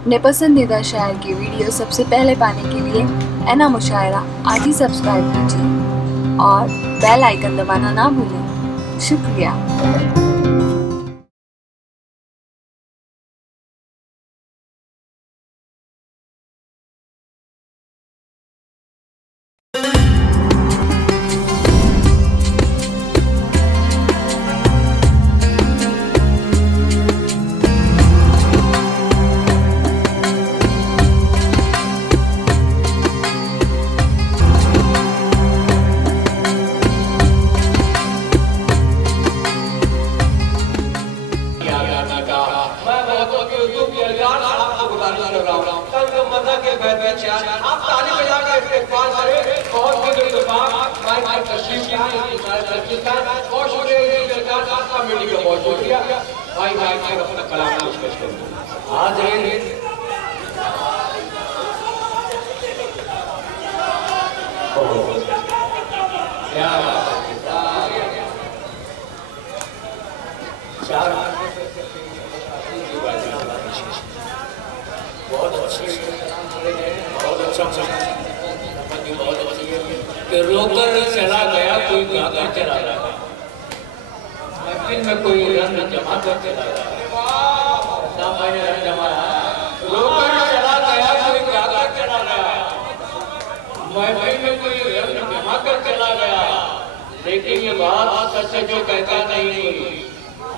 अपने पसंदीदा शायर की वीडियो सबसे पहले पाने के लिए एना मुशायरा आज ही सब्सक्राइब कीजिए और बेल आइकन दबाना ना भूलें। शुक्रिया। आप ताली बजा के इस्तेमाल करें और बहुत शुक्रिया कमेटी का बहुत शुक्रिया भाई अपना कलाम पेश करें आज बहुत अच्छी बहुत अच्छा बहुत अच्छी है रोकर चला गया कोई गाकर चला गया महफिल में कोई रंग जमा कर चला गया मैंने रंग जमाया रोकर चला गया कोई गाकर चला गया महफिल में कोई रंग जमा कर चला गया लेकिन ये बात सच है जो कहता नहीं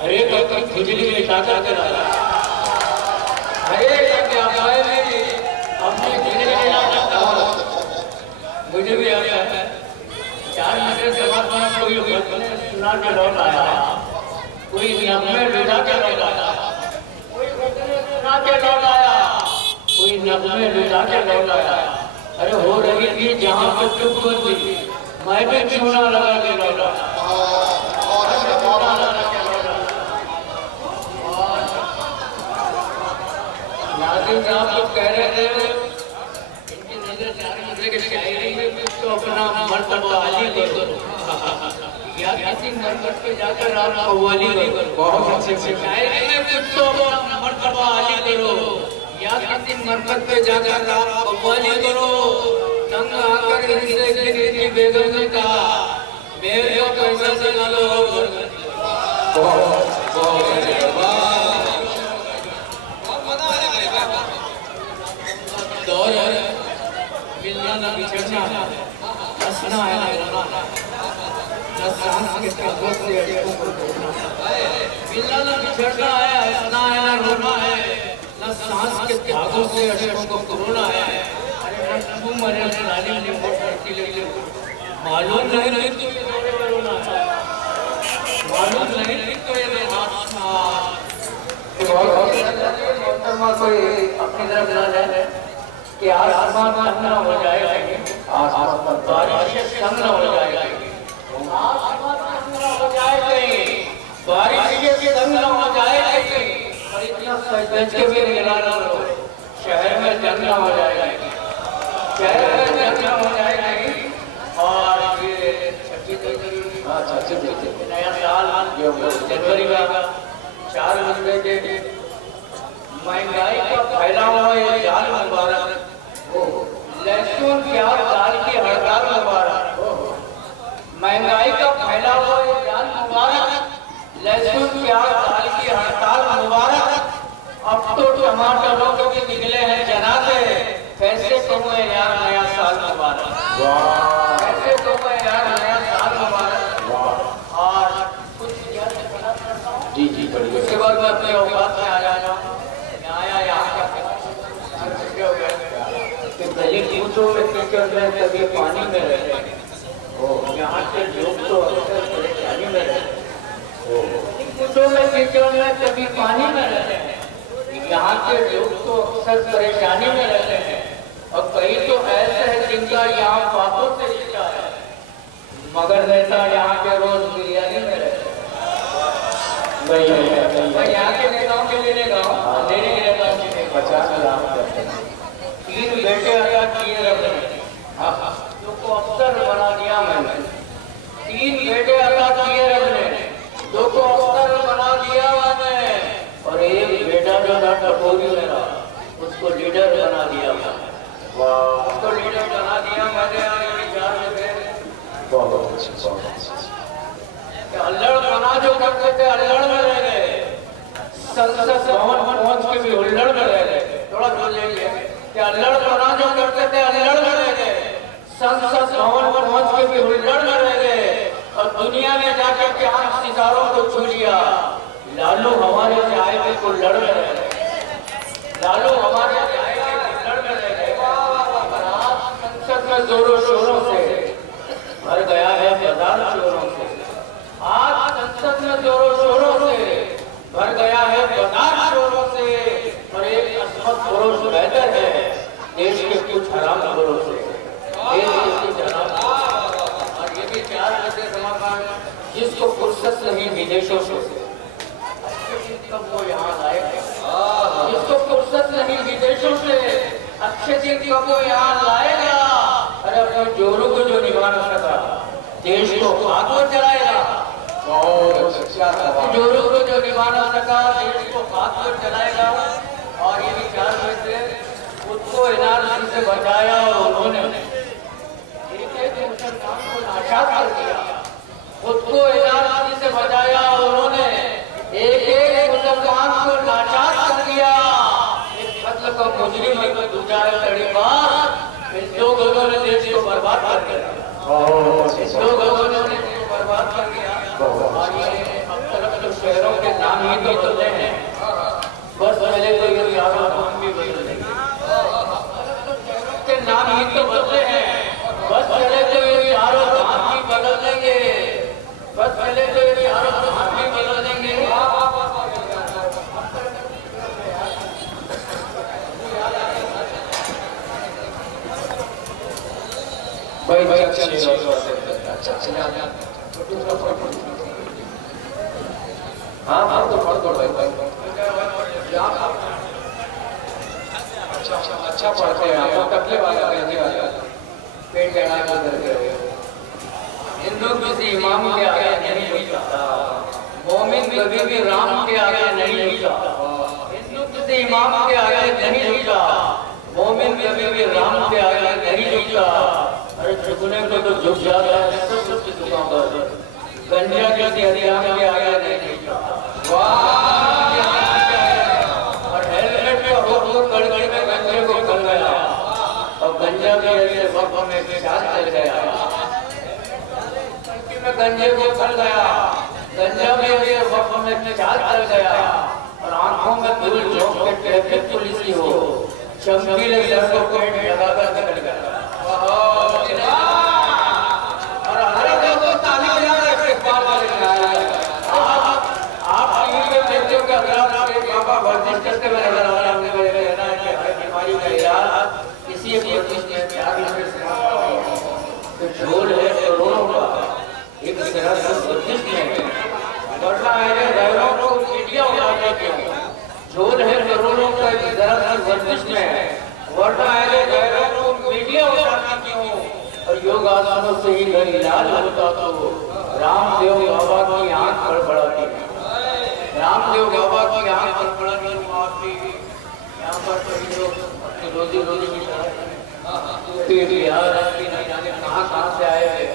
हरे कोई खुजली में चाचा चला गया मुझे भी आता है 4 महीने के बाद कोई सुना के लौट आया कोई नगमे लेना के लौट आया कोई सुना के लौट आया कोई नगमे लेना के लौट आया अरे हो रही थी जहाँ पर चुप थी मैं भी चूना लगा के लौट आया आप लोग कह रहे थे इनकी नजर 4 महीने के शायरी में तो अपना मर्तबा अली करो या किसी मरकज पे जाकर आप कव्वाली करो बहुत अच्छे से शायरी में कुछ तो अपना मर्तबा अली करो या किसी मरकज पे जाकर आप कव्वाली करो तंग आकर इनसे किसी बेगम ने कहा मेरे को पैसा दिला लो दौर है मिलना ना बिछड़ना हंसना है ना रोना न सांस के धागों से अड़कों को तोड़ना मिलना ना बिछड़ना है हंसना है ना रोना है न सांस के धागों से अड़कों को तोड़ना है अरे तू मरे लाली ने बहुत करती लगी मालूम नहीं तो ये दौरे में रोना मालूम नहीं तो ये रोना कोई अपनी तरफ ना जाए कि आसमान ठंडा हो जाएगा आसमान बारिश ठंडा हो जाएगा आसमान ठंडा हो जाएगा बारिश ठंडा हो जाएगा और इतना सच के भी मिला ना शहर में ठंडा हो जाएगा शहर में ठंडा हो जाएगा और ये 26 नया साल जनवरी का 4 महीने के महंगाई का फैला हुआ ये जाल मुबारक लहसुन प्याज दाल की हड़ताल मुबारक महंगाई का फैला हुआ ये जाल मुबारक लहसुन प्याज दाल की हड़ताल मुबारक अब तो टमाटरों के भी निकले हैं जनाजे कैसे कहूँ यार नया साल मुबारक कैसे कहूँ यार नया साल मुबारक और कुछ जी बढ़िया उसके बाद मैं अपने औकात में आ जाना कभी पानी में रहते हैं यहाँ के लोग तो अक्सर परेशानी में रहते हैं कभी पानी में रहते हैं यहाँ के लोग तो अक्सर परेशानी में रहते हैं और कई तो ऐसे हैं जिनका यहाँ बातों से रिश्ता है मगर नेता यहाँ के रोज बिरयानी में रहते हैं मैं यहाँ के नेताओं के लिए अंधेरे के नेताओं के लिए 50 ग्राम करते हैं 3 बेटे अदा किए रहे को अफसर बना दिया मैंने 3 बेटे अदा किए रहे 2 को अफसर बना दिया मैंने और एक बेटा जो था टपोरी मेरा संसद भवन पहुंच के भी हुल्लड़ में रह गए। थोड़ा जोर जाइए कि अल्लड़ बना जो करते थे अल्लड़ में रह गए, संसद भवन पहुंच के भी हुल्लड़ में रह गए और दुनिया में जाकर के आठ सितारों को छू लिया। लालू हमारे चाय में कुल्लड़ में रह गए, लालू हमारे चाय में कुल्लड़ में रह गए। संसद में जोरों शोरों से भर गया है बाजार चोरों से, आज संसद में जोरों शोरों से भर गया है बाजार चोरों से। और एक अस्मत पुरुष बेहतर है देश के कुछ हराम खोरों से, देश के कुछ हराम। और ये भी 4 बजे समापन, जिसको फुर्सत नहीं विदेशों से, कब वो यहाँ लाएगा, जिसको फुर्सत नहीं विदेशों से, अच्छे दिन कब वो यहाँ लाएगा। अरे अपने जोरों को जो निभा न सका देश को हाथ में चलाएगा, जोरों को जो निभा न सका देश को हाथ में चलाएगा। और ये विचार में से खुद को एनआरसी से बचाया और उन्होंने एक मुसलमान को नाशाद कर दिया, खुद को एनआरसी से बचाया और उन्होंने एक मुसलमान को नाशाद कर दिया। एक कत्ल का मुजरिम है दूसरा लड़ीबाज, इन 2 गधों ने देश को बर्बाद कर दिया, इन 2 गधों ने देश को बर्बाद कर दिया। और ये अब तक तो शहरों के नाम ही तो बदले हैं, बस पहले तो ये यारों नाम भी बदल देंगे, के नाम ही तो बदले हैं, बस पहले तो ये यारों नाम भी बदल देंगे, बस पहले तो ये यारों नाम भी बदल देंगे। भाई हाँ तो पढ़ भाई अच्छा पढ़ते हैं आप, टकले वाला पेट गड़ा करते हो। हिंदू किसी इमाम के आगे नहीं झुकता, मोमिन कभी भी राम के आगे नहीं झुकता, हिंदू किसी इमाम के आगे नहीं झुकता, मोमिन कभी भी राम के आगे नहीं झुकता। अरे झुकने को तो झुक जाता है सब की दुकान पर, गंजा किसी हरियाम के आगे नहीं झुकता। और हेलमेट में हो कड़कड़ी में गंजे को कर गया और गंजा के ऐसे वक्त में चाल चल गया, में गंजे को कर गया, गंजा में ऐसे वक्त में चाल चल गया और आंखों में धूल झोंक के ट्रैफिक पुलिस की हो चमकीले सर को पेट लगाकर निकल गया। और हमारे देश को ताली बजाकर इस्तेमाल आप टीवी पे देखते हो कि अगर आप एक बाबा वर्जिश करते हुए नजर आ रहे हैं, मेरे कहना है कि हर बीमारी का इलाज इसी एक वर्जिश में 4 घंटे से तो झोल है करोड़ों का एक तरह से वर्जिश में, वरना है गैरों को मीडिया उड़ाने के झोल है करोड़ों का एक तरह से वर्जिश में, वरना है गैरों को मीडिया उड़ाने की हो। और योग आसनों से ही अगर इलाज होता तो रामदेव बाबा की आंख फड़फड़ाती, रामदेव बाबा की आंख फड़फड़ाती मारती। यहाँ पर कई लोग अपनी रोजी रोटी की बिहार नहीं जाने कहाँ से आए हैं,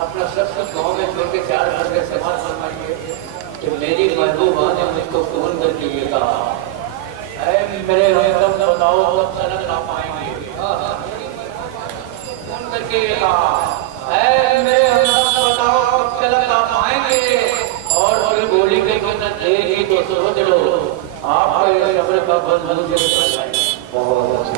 अपना सब कुछ गाँव में छोड़ के 4 घंटे समाज फरमाइए कि मेरी महबूबा ने मुझको फोन करके ये कहा, अरे मेरे हम बताओ कब सनक ला पाएंगे, फोन करके ये कहा, अरे मेरे हम बताओ कब सनक ला पाएंगे। और फिर गोली के अंदर देगी तो सोच लो आपका ये सब्र का बंद मुझे बहुत अच्छी